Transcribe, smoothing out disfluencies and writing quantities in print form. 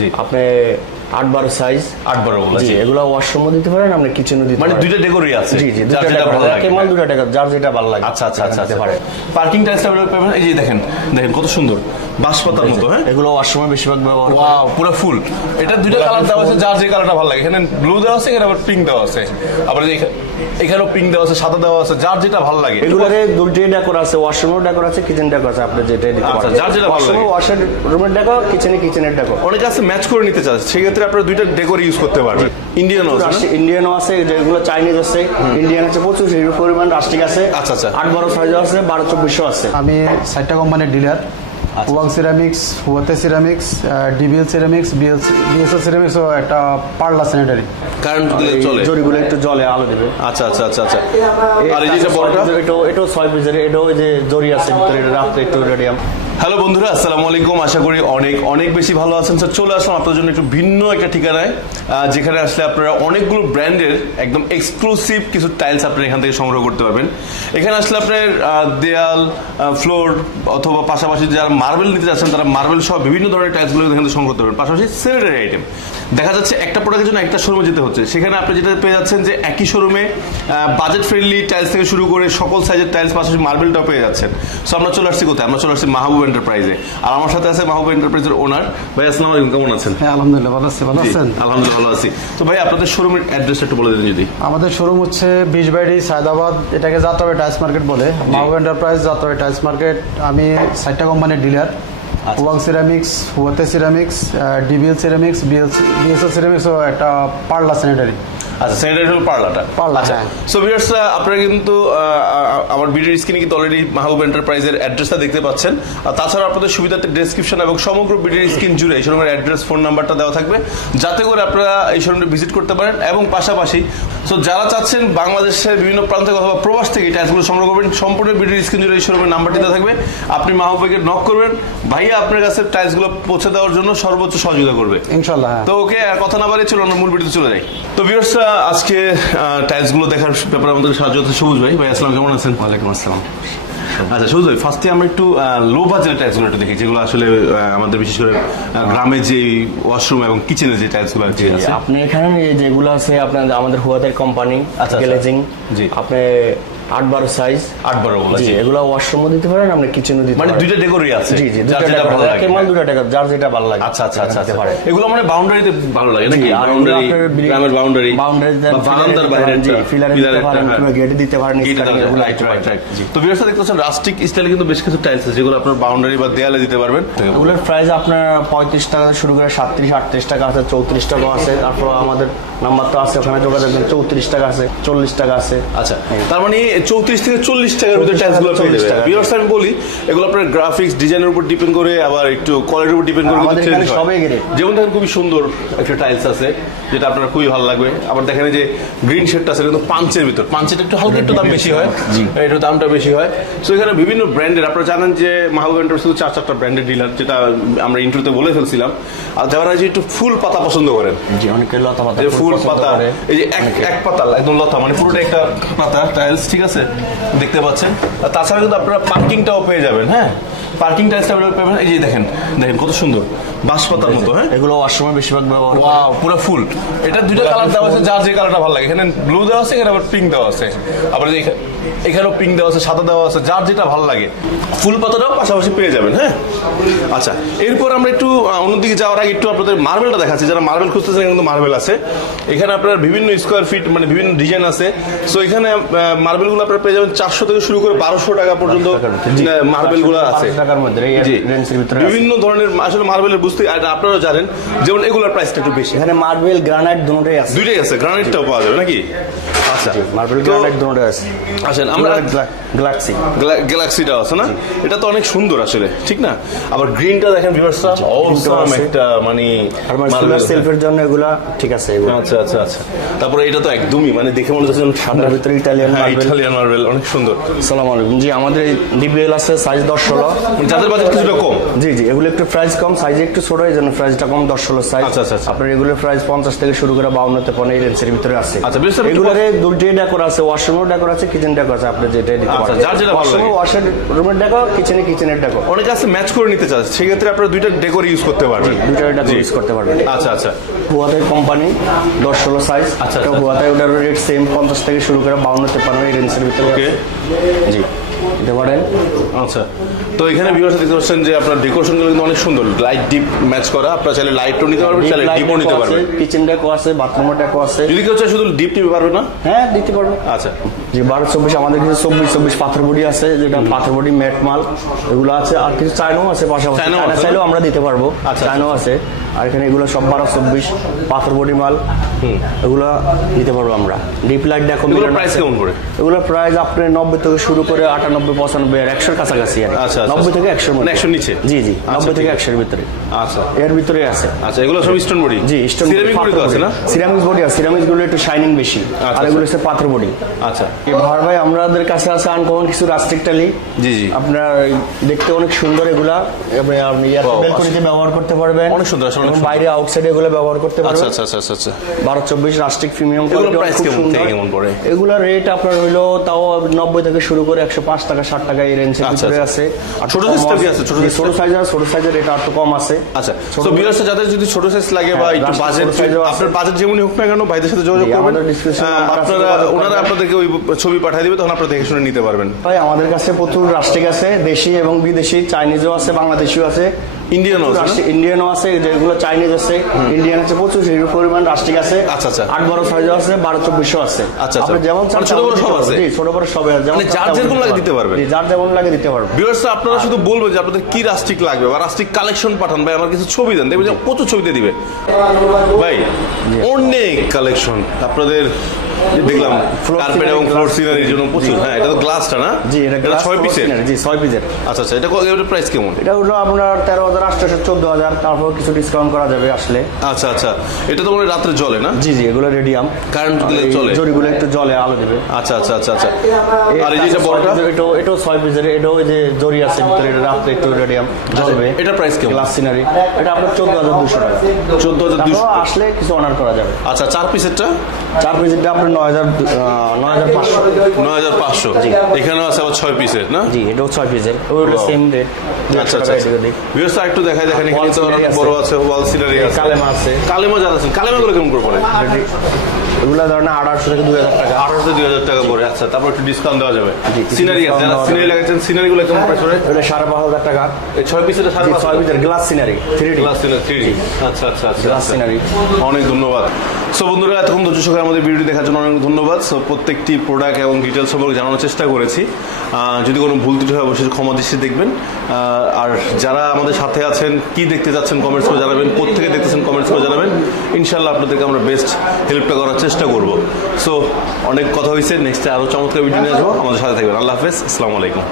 জি। আপনি 8-12 সাইজ 8-12 বলা জি, এগুলো ওয়াশরুমও দিতে পারেন, আপনি কিচেনও দিতে মানে পারেন। দুইটা ডেকোরই আছে। জি জি, যার দুইটা যেটা ভালো লাগে। কেমন দুইটা টাকা যার যেটা ভালো লাগে। আচ্ছা আচ্ছা আচ্ছা দিতে পারে। পার্কিং টাইলসটা পাবেন, এই যে দেখেন দেখেন কত সুন্দর বাঁশপাতার মতো। হ্যাঁ, এগুলো ওয়াশরুমে বেশিরভাগ ব্যবহার করে। ওয়াও, পুরো ফুল। এটা দুইটা কালার দেওয়া আছে, যার যে কালারটা ভালো লাগে। এখানে ব্লু দেওয়া আছে, এখানে আবার পিঙ্ক দেওয়া আছে, আবার এখানেও পিঙ্ক দেওয়া আছে, সাদা দেওয়া আছে, যার যেটা ভালো লাগে। এগুলোরে দুইটাই ডেকোর আছে, ওয়াশরুমের ডেকোর আছে, কিচেন ডেকোর আছে, আপনি যেটাই দিতে আচ্ছা, পারেন। যার যেটা ভালো লাগে। ওয়াশার রুমের ডেকোর, কিচেনের ডেকোর। অনেকে আছে ম্যাচ করে নিতে চাচ্ছে, সেক্ষেত্রে আপনারা দুইটা ডেকোর ইউজ করতে পারবেন। ইন্ডিয়ানও আছে না? ইন্ডিয়ানও আছে, যেগুলো চাইনিজ আছে, ইন্ডিয়ান আছে প্রচুর পরিমাণ, রাস্টিক আছে। আচ্ছা, আচ্ছা। 8-12 সাইজও আছে, 12-24 আছে। আমি 4টা কোম্পানির ডিলার, ওয়াং সিরামিক্স, হুয়াতে ceramics, DBL ceramics, BSL ceramics ও একটা পার্লা স্যানিটারি। কারেন্ট দিলে চলে? জরিগুলো একটু জলে আলো দেবে। আচ্ছা আচ্ছা আচ্ছা আচ্ছা। আর এই যে বড়টা, এটাও 6 পিসের, এটাও যে জরি আছে ভিতরে, এটা রাখতে একটু রেডিয়াম। হ্যালো বন্ধুরা, আসসালামু আলাইকুম। আশা করি অনেক অনেক বেশি ভালো আছেন। স্যার, চলে আসলাম আপনার জন্য একটু ভিন্ন একটা ঠিকানায়, যেখানে আসলে আপনারা অনেকগুলো ব্র্যান্ডের একদম এক্সক্লুসিভ কিছু টাইলস আপনারা এখান থেকে সংগ্রহ করতে পারবেন। এখানে আসলে আপনার দেয়াল, ফ্লোর অথবা পাশাপাশি যারা মার্বেল নিতে যাচ্ছেন, তারা মার্বেল সহ বিভিন্ন ধরনের টাইলসগুলো এখান থেকে সংগ্রহ করতে পারবেন। পাশাপাশি স্যানিটারি আইটেম দেখা যাচ্ছে একটা প্রোডাক্টের জন্য একটা শোরুমে যেতে হচ্ছে, সেখানে আপনি যেটা পেয়ে যাচ্ছেন যে একই শোরুমে বাজেট ফ্রেন্ডলি টাইলস থেকে শুরু করে সকল সাইজের টাইলস, পাশাপাশি মার্বেলটাও পেয়ে যাচ্ছেন। সো আমরা চলে আসছি কোথায়? আমরা চলে আসছি মাহবুব এন্টারপ্রাইজে। আর আমার সাথে আছে মাহবুব এন্টারপ্রাইজের ওনার ভাই। আসসালামু আলাইকুম, কেমন আছেন? হ্যাঁ, আলহামদুলিল্লাহ ভালো আছি। ভালো আছেন? আলহামদুলিল্লাহ ভালো আছি। তো ভাই, আপনাদের শোরুমের অ্যাড্রেসটা একটু বলে দিন যদি। আমাদের শোরুম হচ্ছে 20 বাইডি সায়দাবাদ, এটাকে যাত্রাবাড়ি টাইলস মার্কেট বলে। Mahbub enterprise, Jatrabari tiles market. আমি 4টা কোম্পানির ডিলার, ওয়াং সিরামিক্স, হুয়াতে ceramics, DBL ceramics, BSL ceramics ও একটা পার্লা স্যানিটারি। আচ্ছা, স্যানিটারি হল পার্লাটা। আচ্ছা। সো ভিউয়ার্স, আপনারা কিন্তু আমার ভিডিওর স্ক্রিনে কিন্তু অলরেডি মাহবুব এন্টারপ্রাইজের অ্যাড্রেসটা দেখতে পাচ্ছেন। আর তাছাড়া আপনাদের সুবিধাতে ডেসক্রিপশন এবং সমগ্র ভিডিওর স্ক্রিন জুড়ে এই শোরুমের অ্যাড্রেস, ফোন নাম্বারটা দেওয়া থাকবে, যাতে করে আপনারা এই শোরুমে ভিজিট করতে পারেন। এবং পাশাপাশি যারা চাচ্ছেন বাংলাদেশের বিভিন্ন প্রান্ত থেকে অথবা প্রবাস থেকে এই টাইলসগুলো সংগ্রহ করবেন, সম্পূর্ণ ভিডিওর স্ক্রিন জুড়ে এই শোরুমের নাম্বারটি দেওয়া থাকবে। আপনি মাহবুবকে নক করবেন, ভাইয়া আপনার কাছে টাইলসগুলো পৌঁছে দেওয়ার জন্য সর্বোচ্চ সহযোগিতা করবে ইনশাল্লাহ। তো ওকে, আর কথা না বাড়িয়ে চলো আমরা মূল ভিডিওতে চলে যাই। তো ভিউয়ার্স, আজকে টাইলস গুলো দেখার ব্যাপারে আমাদের সাহায্য হচ্ছে সবুজ ভাই। ভাই আসসালাম, কেমন আছেন? ওয়ালাইকুম আসসালাম। আচ্ছা সবুজ ভাই, ফার্স্টে আমরা একটু লো বাজেটের টাইলস গুলো একটু দেখি, যেগুলো আসলে আমাদের বিশেষ করে গ্রামে যে ওয়াশরুম এবং কিচেনের যে টাইলস গুলো আছে। আপনি এখানে যেগুলো আছে আপনার আমাদের হুয়াদের কোম্পানি গ্লেজিং, জি, আপনি 8-12 সাইজ 8-12 বলা জি, এগুলো ওয়াশরুমও দিতে পারেন, আপনি কিচেনও দিতে মানে পারেন। দুইটা ডেকোরই আছে। জি জি, যার দুইটা যেটা ভালো লাগে। কেমন দুইটা টাকা যার যেটা ভালো লাগে। আচ্ছা আচ্ছা আচ্ছা দিতে পারে। এগুলো মানে বাউন্ডারিতে ভালো লাগে নাকি? আর বাউন্ডারি, গ্রামের বাউন্ডারি, বাউন্ডারিতে বারান্দার বাইরে জি, ফিলারে দিতে পারেন, কিংবা গেটে দিতে পারেন, এগুলো দিতে পারেন। তো ভিউয়ার্স, দেখতে পাচ্ছেন রাস্টিক স্টাইলে কিন্তু বেশ কিছু টাইলস আছে, যেগুলো আপনার বাউন্ডারি বা দেয়ালে দিতে পারবেন। এগুলোর প্রাইস আপনার 35 টাকা শুরু করে 37-38 টাকা আছে, 34 টাকা আছে। তারপর আমাদের নাম্বার তো আছে, ওখানে যোগাযোগ করবেন। 34 টাকা আছে, 40 টাকা আছে। আচ্ছা, তার মানে 34 থেকে 40 টাকার ভিতরে টাইলসগুলো পেয়ে যাবেন। ভিউয়ার্স, আমি বলি এগুলো আপনার গ্রাফিক্স ডিজাইনের উপর ডিপেন্ড করে, আবার একটু কোয়ালিটির উপর ডিপেন্ড করে আমাদের এখানে সবই গ্রেড। যেমন দেখেন খুবই সুন্দর একটা টাইলস আছে, যেটা আপনার খুবই ভালো লাগবে। আবার দেখেন এই যে গ্রিন শেডটা আছে, কিন্তু পাঞ্চের ভিতর, পাঞ্চেটা একটু হালকা একটু দাম বেশি হয়, একটু দামটা বেশি হয়। সো এখানে বিভিন্ন ব্র্যান্ডের, আপনারা জানেন যে মাহবুব এন্টারপ্রাইজ শুধু 4-4টা ব্র্যান্ডের ডিলার, যেটা আমরা ইন্ট্রোতে বলে ফেলছিলাম। আর যারা যে একটু ফুল পাতা পছন্দ করেন, জি, অনেকে লতা পাতা, ফুল পাতা, এই যে এক পাতা একদম লতা, মানে পুরোটা একটা পাতা টাইলস, ঠিক আছে, দেখতে পাচ্ছেন। আর তাছাড়া কিন্তু আপনারা পার্কিংটাও পেয়ে যাবেন। হ্যাঁ, পার্কিং টাইলসটা পাবেন, এই যে দেখেন দেখেন কত সুন্দর বাঁশপাতার মতো। হ্যাঁ, এগুলো ওয়াশরুমে বেশিরভাগ ব্যবহার করে। ওয়াও, পুরো ফুল। এটা দুইটা কালার দেওয়া আছে, যার যে কালারটা ভালো লাগে। এখানে ব্লু দেওয়া আছে, এখানে আবার পিঙ্ক দেওয়া আছে, আবার এখানেও পিঙ্ক দেওয়া আছে, সাদা দেওয়া আছে, যার যেটা ভালো লাগে। ফুল পাতাটাও পাশাপাশি পেয়ে যাবেন। হ্যাঁ, আচ্ছা, এরপর আমরা একটু অন্যদিকে যাওয়ার আগে একটু আপনাদের মার্বেলটা দেখাচ্ছি। যারা মার্বেল খুঁজতেছেন, কিন্তু মার্বেল আছে এখানে আপনার বিভিন্ন স্কোয়ার ফিট, মানে বিভিন্ন ডিজাইন আছে। সো এখানে মার্বেলগুলো আপনারা পেয়ে যাবেন 400 থেকে শুরু করে 1200 টাকা পর্যন্ত মার্বেলগুলো আছে। বিভিন্ন ধরনের আসলে মার্বেলের বুঝতে, আপনারা জানেন যেমন এগুলোর প্রাইসটা একটু বেশি। এখানে মার্বেল, গ্রানাইট দুটোই আছে। দুইটাই আছে, গ্রানাইটটাও পাওয়া যাবে নাকি? আচ্ছা, মার্বেল, গ্রানাইট দুটোই আছে। আসেন আমরা গ্যালাক্সি, গ্যালাক্সিটা আছে না, এটা তো অনেক সুন্দর আসলে, ঠিক না? আবার গ্রিনটা দেখেন ভিউয়ার্সরা, অসাম একটা, মানে মার্বেল সেলফের জন্য এগুলা ঠিক আছে। আচ্ছা আচ্ছা আচ্ছা। তারপরে এটা তো একদমই মানে দেখে মনে হচ্ছে ঠান্ডার ভিতরে ইটালিয়ান মার্বেল। ইটালিয়ান মার্বেল অনেক সুন্দর। আসসালামু আলাইকুম। জি, আমাদের ডিবিএল আছে সাইজ 10-16, যাদের বাজেট কিছুটা কম। জি জি, এগুলো একটু প্রাইস কম, সাইজে একটু ছোট, এই জন্য প্রাইসটা কম, 10-16 সাইজ। আচ্ছা আচ্ছা। আপনার এগুলোর প্রাইস 50 থেকে শুরু করে 52-53 এই রেঞ্জের ভিতরে আছে। আচ্ছা, এগুলোরে দুইটাই ডেকোর আছে, ওয়াশরুমের ডেকোর আছে, কিচেন ডেকো আছে, আপনি যেটা দিতে আচ্ছা, পারেন। যার যেটা ভালো লাগে। ওয়াশের রুমের ডেকো, কিচেনের ডেকো, অনেকে আছে ম্যাচ করে নিতে চায়, সেক্ষেত্রে আপনারা দুইটা ডেকোর ইউজ করতে পারবেন। দুইটা ডেকো ইউজ করতে পারবেন। আচ্ছা আচ্ছা, হুয়াতে কোম্পানি 10-16 সাইজ। আচ্ছা, তো আচ্ছা। হুয়াতে ওটার রেট সেম 50 থেকে শুরু করে 52-53 এই রেঞ্জের ভিতরে। ওকে। জি, দিতে পারেন। আচ্ছা, তো এখানে ভিউয়ার্স দেখতে পাচ্ছেন যে আপনার ডেকোরেশনগুলো কিন্তু অনেক সুন্দর, লাইট ডিপ ম্যাচ করা। আপনারা চাইলে লাইটও নিতে পারবেন, চাইলে ডিপও নিতে পারবেন। কিচেন ডেকো আছে, বাথরুমের ডেকো আছে। যদি কেউ চায় শুধু ডিপ নিতে পারবে না? হ্যাঁ, দিতে পারবেন। আচ্ছা, জি, 12-24 আমাদের কিছু 24-24 পাথর বডি আছে, যেটা পাথর বডি ম্যাট মাল, এগুলো আছে। আর কিছু চায়নাও আছে পাশাপাশি, চায়নাও চায়না আছে? চাইলেও আমরা দিতে পারবো। আচ্ছা, চায়নাও আছে। আর এখানে এগুলো সব 12-24 পাথর বডি মাল, এগুলো দিতে পারবো আমরা। ডিপ লাইট দেখো, এগুলোর প্রাইস কেমন করে? এগুলো প্রাইস আপনি 90 থেকে শুরু করে 98-95 আর 100-র কাছাকাছি। আর আচ্ছা, আচ্ছা। 90 থেকে 100-র মধ্যে। 100 নিচে? জি জি, আচ্ছা, 90 থেকে ঠিক 100-র ভিতরে। আচ্ছা এর ভিতরে আছে। আচ্ছা, এগুলো সব স্টোন বডি? জি, স্টোন সিরামিক বডি তো আছে না? সিরামিক্স বডি আছে, সিরামিক্স গুলো একটু শাইনিং বেশি, আর এগুলো হচ্ছে পাথর বডি। আচ্ছা, ভার ভাই আমাদের কাছে আছে আনকমন কিছু রাস্টিক টালি। জি জি, আপনার দেখতে অনেক সুন্দর এগুলা, এবারে আপনি বেলকনিতে ব্যবহার করতে পারবেন। অনেক সুন্দর, আসলে অনেক এবং সুন্দর। বাইরে আউটসাইডে এগুলো ব্যবহার করতে আচ্ছা পারবেন। আচ্ছা আচ্ছা আচ্ছা। 12-24 রাস্টিক প্রিমিয়াম এগুলোর কোয়ালিটি, প্রাইস খুব কেমন সুন্দর। থেকে কেমন পড়ে? এগুলোর রেট আপনার হইলো তাও 90 থেকে শুরু করে 105 টাকা 60 টাকা এই রেঞ্জের আচ্ছা, ভিতরে আচ্ছা। আছে। আর ছোট সাইজটা কি আছে? ছোট জি, সাইজটা? ছোট সাইজের রেট একটু কম আছে। আচ্ছা, ছোট তো ভিউয়ার্স যাদের যদি ছোট সাইজ লাগে বা হ্যাঁ, একটু রাস্তা বাজেট, ছোট size-ও আছে। আপনার বাজেট যেমনই হোক না কেন ভাইদের সাথে যোগাযোগ জি, করবেন। আমাদের description number আছে, আপনারা যোগাযোগ ওনারা করবেন। আপনাদেরকে ওই ছবি পাঠিয়ে দিবে, তখন আপনারা দেখে শুনে নিতে পারবেন। ভাই আমাদের কাছে প্রচুর রাস্টিক আছে, দেশি এবং বিদেশি, চাইনিজও আছে, বাংলাদেশিও আছে, ইন্ডিয়ানও আছে না? ইন্ডিয়ানও আছে, যেগুলো চাইনিজ আছে, ইন্ডিয়ান আছে, প্রচুর সেই পরিমাণ রাস্টিক আছে। আচ্ছা, আচ্ছা। 8-12 সাইজও আছে, 12-24 আছে। আচ্ছা, আচ্ছা। আপনি যেমন চান মানে ছোট বড় সব আছে? জি, ছোট বড় সবই আছে, মানে যার যেরকম লাগে দিতে পারবেন? জি, যার যেমন লাগে দিতে পারবেন। ভিউয়ার্স আপনারা শুধু বলবেন যে আপনাদের কি রাস্টিক লাগবে বা রাস্টিক কালেকশন পাঠান, ভাই আমার কিছু ছবি দেন, দেখবেন যে প্রচুর ছবি দিয়ে দিবে ভাই। অনেক কালেকশন আপনাদের দেখলাম, কার্পেট এবং ফ্লোর সিনারির জন্য প্রচুর। হ্যাঁ, এটা তো গ্লাসটা না? জি, এটা 6 পিসের? জি, 6 পিসের। আচ্ছা আচ্ছা, এটা প্রাইস কেমন? এটা হলো আপনার 13,800, 14,000, তারপর কিছু ডিসকাউন্ট করা যাবে আসলে। আচ্ছা আচ্ছা, এটা তো মনে হয় রাত্রে জ্বলে না? জি জি, এগুলো রেডিয়াম, কারেন্ট দিলে চলে? জরিগুলো একটু জলে আলো দেবে। আচ্ছা আচ্ছা আচ্ছা আচ্ছা। আর এই যে বড়টা? এটাও 6 পিসের, এটাও ওই যে জরি আছে ভিতরে, এটা রাত্রে একটু রেডিয়াম জ্বলবে। এটা প্রাইস কেমন? গ্লাস সিনারি, এটা আপনার 14,200 টাকা। 14,200? তারপর আসলে কিছু অনার করা যাবে। আচ্ছা, 4 পিসেরটা? 4 পিসেরটা আপনার 9,500। 9,500। এখানেও আছে আবার 6 পিসের না? জি, এটাও 6 পিসের, ওগুলো সেম রেট। আচ্ছা আচ্ছা। ভিউয়ার্স একটু দেখাই, দেখেন এখানে তো Wall scenery বড় আছে। আছে, ওয়াল সিনারি আছে, কালেমা আছে। কালেমা যারা আছে, কালেমাগুলো কেমন করে পড়ে? এগুলো ধরেন 800 থেকে 2,000 টাকা। 8,000 2,000 টাকা পড়ে। আচ্ছা, তারপর একটু ডিসকাউন্ট দেওয়া যাবে। জি, সিনারি আছে, যারা discount সিনারি লাগাচ্ছেন, সিনারিগুলো কেমন প্রাইস পড়ে? এটা 5,500 টাকা। এই 6 পিসের 5,500? 6 পিসের glass scenery 3D। Glass scenery 3D। আচ্ছা আচ্ছা আচ্ছা। Glass scenery. অনেক ধন্যবাদ। সো বন্ধুরা, এতক্ষণ ধৈর্য সহকারে আমাদের ভিডিও দেখার জন্য অনেক ধন্যবাদ। সো প্রত্যেকটি প্রোডাক্ট এবং ডিটেলস সম্পর্কে জানানোর চেষ্টা করেছি। যদি কোনো ভুল ত্রুটি হয় অবশ্যই ক্ষমা দৃষ্টি দেখবেন। আর যারা আমাদের সাথে আছেন, কি দেখতে যাচ্ছেন কমেন্টস করে জানাবেন, কোত্থেকে দেখতেছেন কমেন্টস করে জানাবেন। ইনশাল্লাহ আপনাদেরকে আমরা বেস্ট হেল্পটা করার চেষ্টা করব। সো অনেক কথা হয়েছে, নেক্সটে আরও চমৎকার ভিডিও নিয়ে আসবো, আমাদের সাথে থাকবেন। আল্লাহ হাফেজ, আসসালামু আলাইকুম।